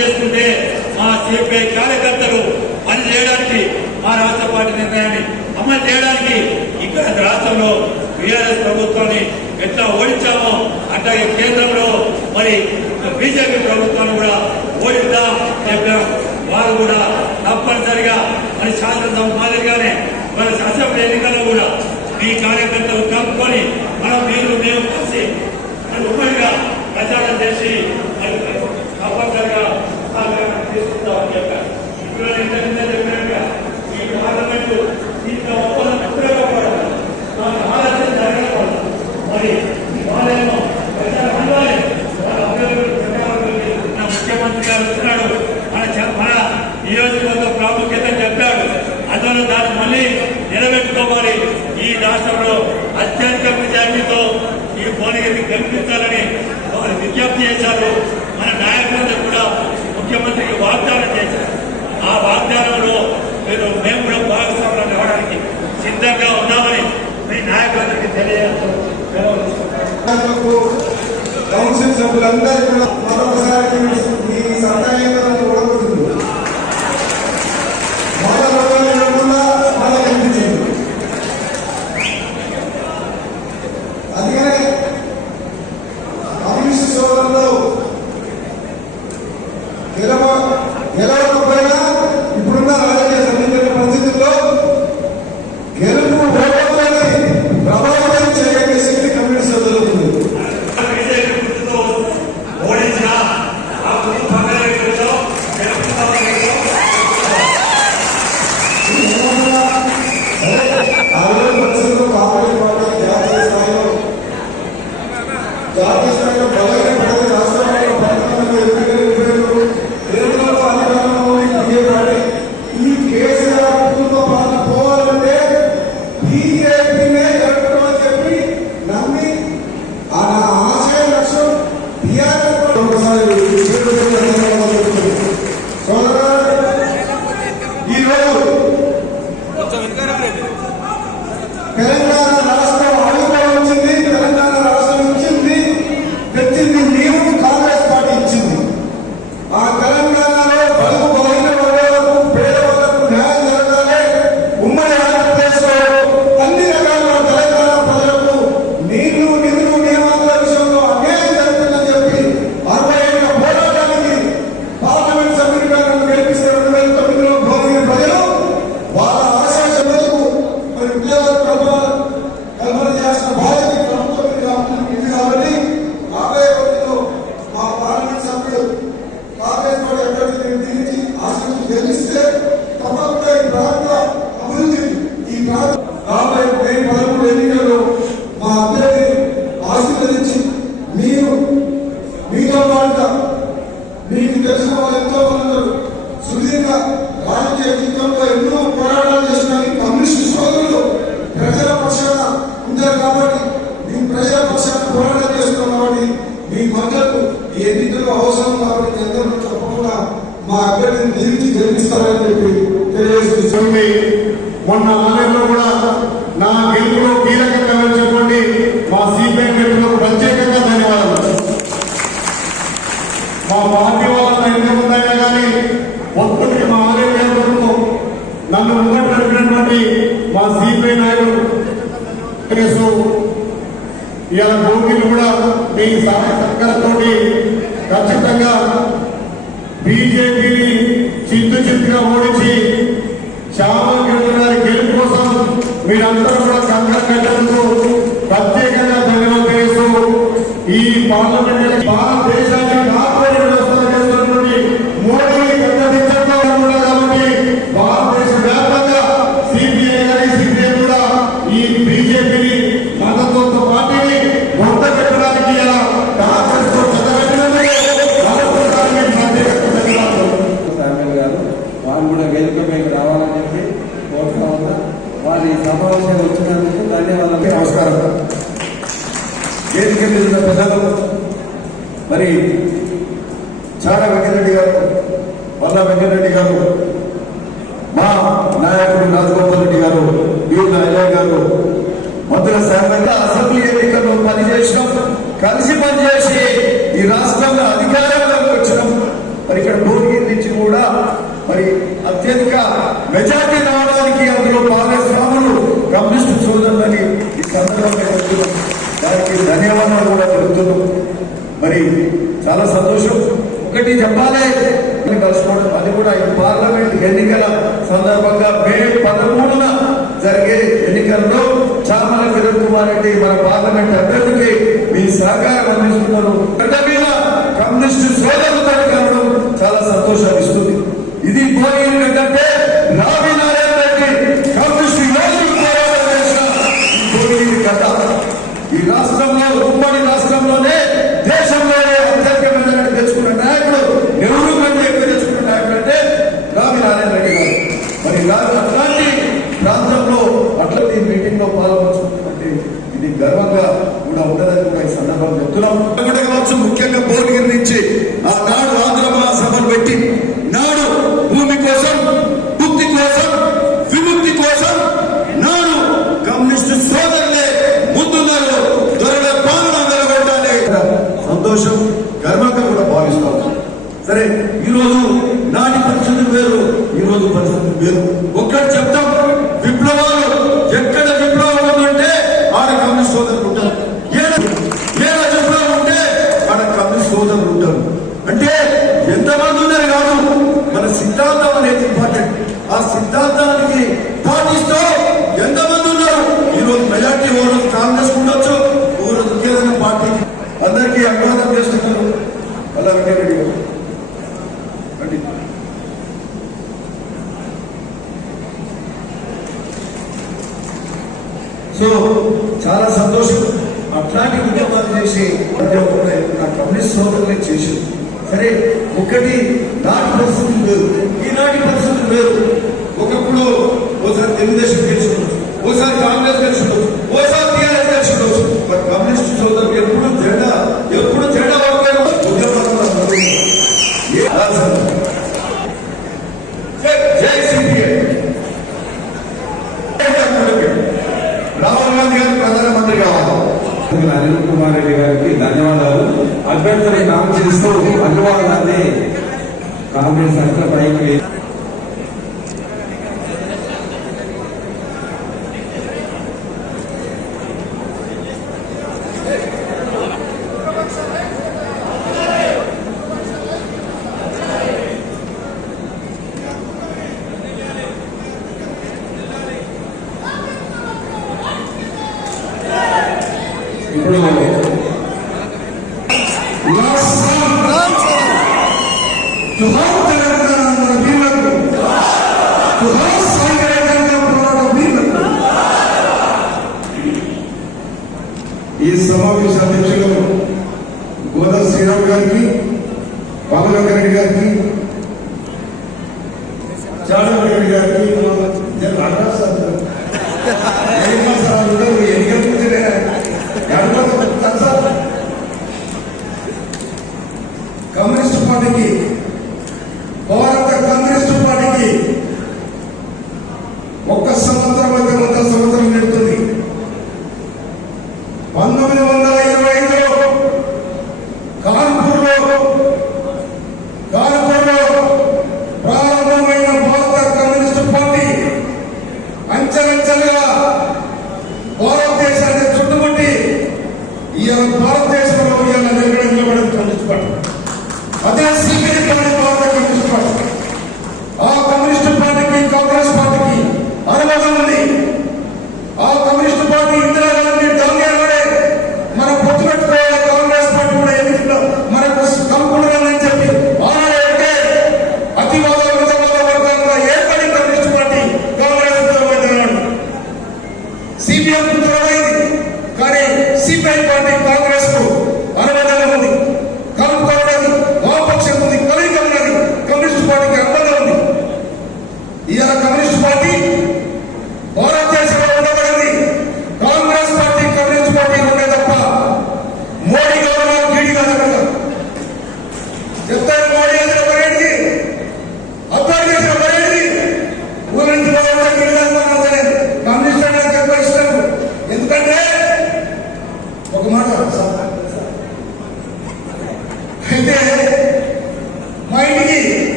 చేసుకుంటే మా సిపిఐ కార్యకర్తలు పని చేయడానికి మా రాష్ట్ర పార్టీ నిర్ణయాన్ని అమలు చేయడానికి ఇక్కడ రాష్ట్రంలో బీఆర్ఎస్ ప్రభుత్వాన్ని ఎట్లా ఓడించామో అట్లాగే కేంద్రంలో మరి బీజేపీ ప్రభుత్వాన్ని కూడా ఓడిద్దాం చెప్పాం వారు కూడా తప్పనిసరిగా మరి శాసనసభ మాదిరిగానే మన అసెంబ్లీ ఎన్నికల్లో కూడా మీ కార్యకర్తలు కనుక్కొని మనం మీరు మేము కలిసి ఉమ్మడిగా ప్రచారం చేసి ఆ వాగ్దానంలో మీరు మేము కూడా భాగస్వాములు అవ్వడానికి సిద్ధంగా ఉన్నామని మీ నాయకులకి తెలియజేస్తున్నాను ఎలా ఎలా 얼마나 많이 అవసరం కాబట్టి అందరూ తప్పకుండా మా అభ్యర్థిని నిలిచి గెలిపిస్తారని చెప్పి తెలియజేస్తుంది మొన్న ఆలయంలో కూడా నా గెలుపులో కీలకంగా చెప్పండి. మా సిపిఐ గెలుపులకు ప్రత్యేకంగా ధన్యవాదాలు. మా పార్టీ వాళ్ళ ఎందుకుందైనా కానీ ఒక్కటి మా ఆలయం గెలుపులో నన్ను ముంగట నడిపినటువంటి మా సిపిఐ నాయకుడు ఇలా భూమిని కూడా మీ సహాయ సహకారంతో ఖచ్చితంగా బీజేపీని చిత్తు చిత్తుగా ఓడించి చాలా గారి గెలుపు కోసం మీరందరూ కూడా కంకర కట్టడంతో ప్రత్యేకంగా ధన్యవాదాలు ఈ పార్లమెంట్ అధికారంలోకి వచ్చినప్పుడు మరి ఇక్కడ భువనగిరి నుంచి కూడా మరి అత్యధిక మెజార్టీ రావడానికి అందులో భాగస్వాములు కమ్యూనిస్ట్ సోదరులని ఈ సందర్భంగా దానికి ధన్యవాదాలు కూడా చెబుతున్నాం మరి చాలా సంతోషం. ఒకటి చెప్పాలి. కలుసుకోవడం అది కూడా ఈ పార్లమెంట్ ఎన్నికల సందర్భంగా మే పదమూడున జరిగే ఎన్నికల్లో చామల కిరణ్ కుమార్ రెడ్డి మన పార్లమెంట్ అభ్యర్థికి మీ సహకారం అందిస్తున్నారు. సిద్ధాంతం అనేది ఇంపార్టెంట్ ఆ సిద్ధాంతానికి పాటిస్తూ ఎంతమంది ఉన్నారు? ఈ రోజు మెజార్టీ ఓ రోజు కాంగ్రెస్ ఉండొచ్చు ఓ రోజు ఇంకేదైనా పార్టీకి అందరికీ అనువాదం చేస్తున్నారు. అలా వెంకటరెడ్డి గారు. సో చాలా సంతోషం. అట్లాంటి ఉద్యమాలు చేసి ఉద్యోగంలో నా కమ్యూనిస్ట్ సోదరులే చేసింది. సరే ఒకటి నాటి పరిస్థితులు వేరు ఈనాటి పరిస్థితులు వేరు ఒకప్పుడు ఓసారి తెలుగుదేశం గెలిచిండొచ్చు ఓసారి కాంగ్రెస్ గెలిచిండొచ్చు ఓసారి టీఆర్ఎస్ గెలిచిండొచ్చు మరి కమ్యూనిస్ట్ సోదరులు ఎప్పుడు తేడా ఎప్పుడు తేడా ఒకే ఉద్యమాలు ఏ రాజధాని జై జై సిపిఐ రాహుల్ గాంధీ గారు ప్రధానమంత్రి కావాలి అనిల్ కుమార్ రెడ్డి గారికి అడ్వెంచర్ నామ చేస్తూ అనువాదాన్ని కాంగ్రెస్ అంతా పైకి ఈ సమావేశ అధ్యక్షులు గోదా శ్రీరామ్ గారికి బాలగంగ రెడ్డి గారికి చాడవ రెడ్డి గారికి కమ్యూనిస్ట్ పార్టీకి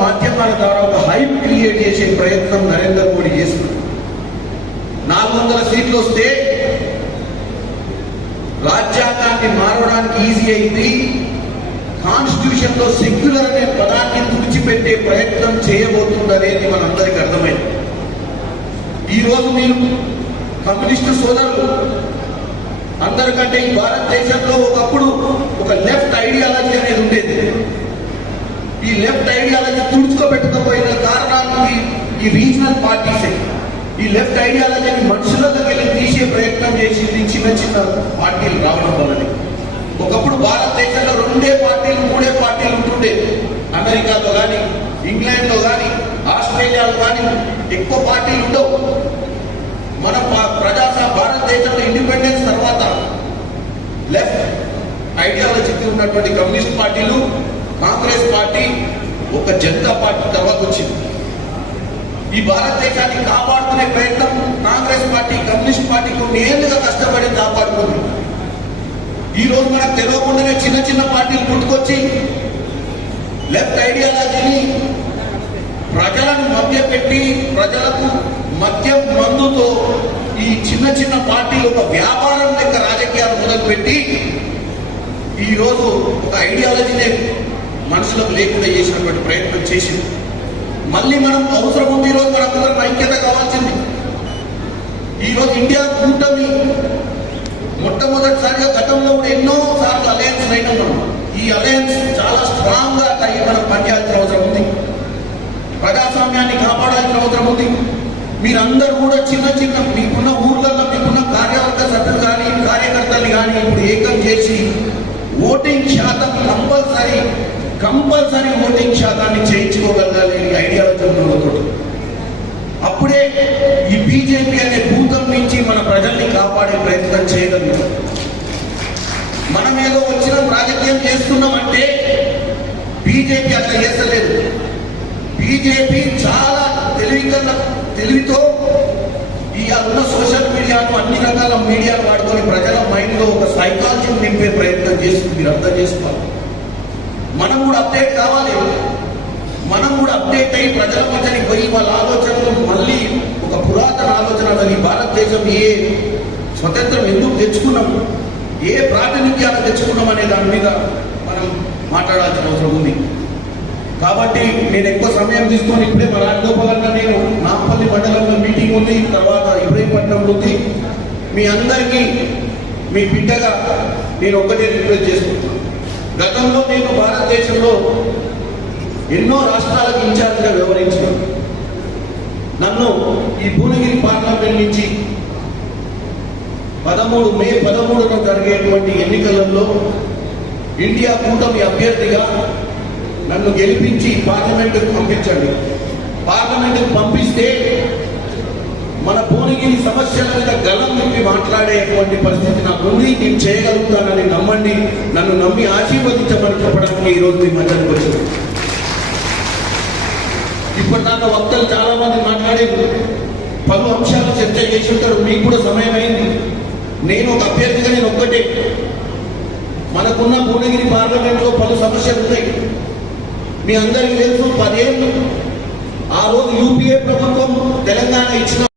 మాధ్యమాల ద్వారా ఒక హైప్ క్రియేట్ చేసే ప్రయత్నం నరేంద్ర మోడీ చేస్తున్నాడు నాలుగు వందల సీట్లు వస్తే రాజ్యాంగాన్ని మారడానికి ఈజీ అయింది. కాన్స్టిట్యూషన్లో సెక్యులర్ అనే పదాన్ని తుడిచిపెట్టే ప్రయత్నం చేయబోతుందనేది మనందరికీ అర్థమైంది. ఈ రోజు మీరు కమ్యూనిస్టు సోదరులు అందరికంటే ఈ భారతదేశంలో ఒకప్పుడు ఒక లెఫ్ట్ ఐడియాలజీ అనేది ఉండేది. ఈ లెఫ్ట్ ఐడియాలజీ తుడుచుకోబెట్టకపోయిన కారణాలు ఈ- రీజనల్ పార్టీసే ఈ లెఫ్ట్ ఐడియాలజీని మనుషులకు వెళ్ళి తీసే ప్రయత్నం చేసింది చిన్న చిన్న పార్టీలు రావడం వల్లనే. ఒకప్పుడు భారతదేశంలో రెండే పార్టీలు మూడే పార్టీలు ఉంటుండే. అమెరికాలో కానీ ఇంగ్లాండ్లో కానీ ఆస్ట్రేలియాలో కానీ ఎక్కువ పార్టీలు ఉండవు. మన ప- భారతదేశంలో ఇండిపెండెన్స్ తర్వాత లెఫ్ట్ ఐడియాలజీకి ఉన్నటువంటి కమ్యూనిస్ట్ పార్టీలు కాంగ్రెస్ పార్టీ ఒక జనతా పార్టీ తర్వాత వచ్చింది. ఈ భారతదేశాన్ని కాపాడుకునే ప్రయత్నం కాంగ్రెస్ పార్టీ కమ్యూనిస్ట్ పార్టీ కొన్ని ఏళ్ళుగా కష్టపడి కాపాడుకుంది. ఈ రోజు మనకు తెలియకుండానే చిన్న చిన్న పార్టీలు పుట్టుకొచ్చి లెఫ్ట్ ఐడియాలజీని ప్రజలను మభ్యపెట్టి ప్రజలకు మద్యం మందుతో ఈ చిన్న చిన్న పార్టీలు ఒక వ్యాపారం లెక్క రాజకీయాలు మొదలుపెట్టి ఈరోజు ఒక ఐడియాలజీనే మనుషులకు లేకుండా చేసినటువంటి ప్రయత్నం చేసింది మళ్ళీ మనం అవసరం ఉంది ఈరోజు మనందరం ఐక్యత కావాల్సింది. ఈరోజు ఇండియా కూటమి మొట్టమొదటిసారిగా గతంలో కూడా ఎన్నో సార్లు అలయన్స్ అయినా మనం. ఈ అలయన్స్ చాలా స్ట్రాంగ్గా అయ్యి మనం పనిచేయాల్సిన అవసరం ఉంది. ప్రజాస్వామ్యాన్ని కాపాడాల్సిన అవసరం ఉంది. మీరందరూ కూడా చిన్న చిన్న మీకున్న ఊర్లలో మీకున్న కార్యవర్గ సభ్యులు కానీ కార్యకర్తలు కానీ ఇప్పుడు ఏకం చేసి ఓటింగ్ శాతం కంపల్సరీ కంపల్సరీ ఓటింగ్ శాతాన్ని చేయించుకోగలగాలి ఈ ఐడియాలజీ అప్పుడే ఈ బీజేపీ అనే భూతం నుంచి మన ప్రజల్ని కాపాడే ప్రయత్నం చేయగలుగుతాం. మనం ఏదో వచ్చిన రాజకీయం చేస్తున్నామంటే బీజేపీ అట్లా చేస్తలేదు. బీజేపీ చాలా తెలివికన్న తెలివితో ఈ ఉన్న సోషల్ మీడియాను అన్ని రకాల మీడియాను వాడుకొని ప్రజల మైండ్లో ఒక సైకాలజీని నింపే ప్రయత్నం చేస్తుంది మీరు అర్థం చేసుకోవాలి. మనం కూడా అప్డేట్ కావాలి. మనం కూడా అప్డేట్ అయ్యి ప్రజల మధ్యని పోయి వాళ్ళ ఆలోచనలు మళ్ళీ ఒక పురాతన ఆలోచన అసలు ఈ భారతదేశం ఏ స్వతంత్రం ఎందుకు తెచ్చుకున్నాం? ఏ ప్రాతినిధ్యాలు తెచ్చుకున్నాం అనే దాని మీద మనం మాట్లాడాల్సిన అవసరం ఉంది. కాబట్టి నేను ఎక్కువ సమయం తీసుకొని ఇప్పుడే మా రాజగోపాలన్న నేను నాంపల్లి మండలంలో మీటింగ్ ఉంది. తర్వాత ఇబ్రహీంపట్నంలో ఉంది. మీ అందరికీ మీ బిడ్డగా నేను ఒక్కటే రిక్వెస్ట్ చేసుకుంటున్నాను గతంలో నేను భారతదేశంలో ఎన్నో రాష్ట్రాలకు ఇన్ఛార్జ్గా వ్యవహరించాను నన్ను ఈ భువనగిరి పార్లమెంట్ నుంచి పదమూడు మే పదమూడున జరిగేటువంటి ఎన్నికలలో ఇండియా కూటమి అభ్యర్థిగా నన్ను గెలిపించి పార్లమెంటుకు పంపించండి. పార్లమెంటుకు పంపిస్తే మన భువనగిరి సమస్యల మీద గలం నింపి మాట్లాడేటువంటి పరిస్థితి నాకుంది నేను చేయగలుగుతానని నమ్మండి. నన్ను నమ్మి ఆశీర్వదించమని చెప్పడానికి ఈరోజు మీ మధ్యకు వచ్చింది. ఇప్పటిదాకా వక్తలు చాలా మంది మాట్లాడేది పలు అంశాలు చర్చ చేసి ఉంటారు. మీకు కూడా సమయం అయింది నేను ఒక అభ్యర్థిగా నేను ఒక్కటే. మనకున్న భువనగిరి పార్లమెంట్లో పలు సమస్యలు ఉన్నాయి. మీ అందరికీ తెలుసు పదేళ్ళు ఆ రోజు యూపీఏ ప్రభుత్వం తెలంగాణ ఇచ్చిన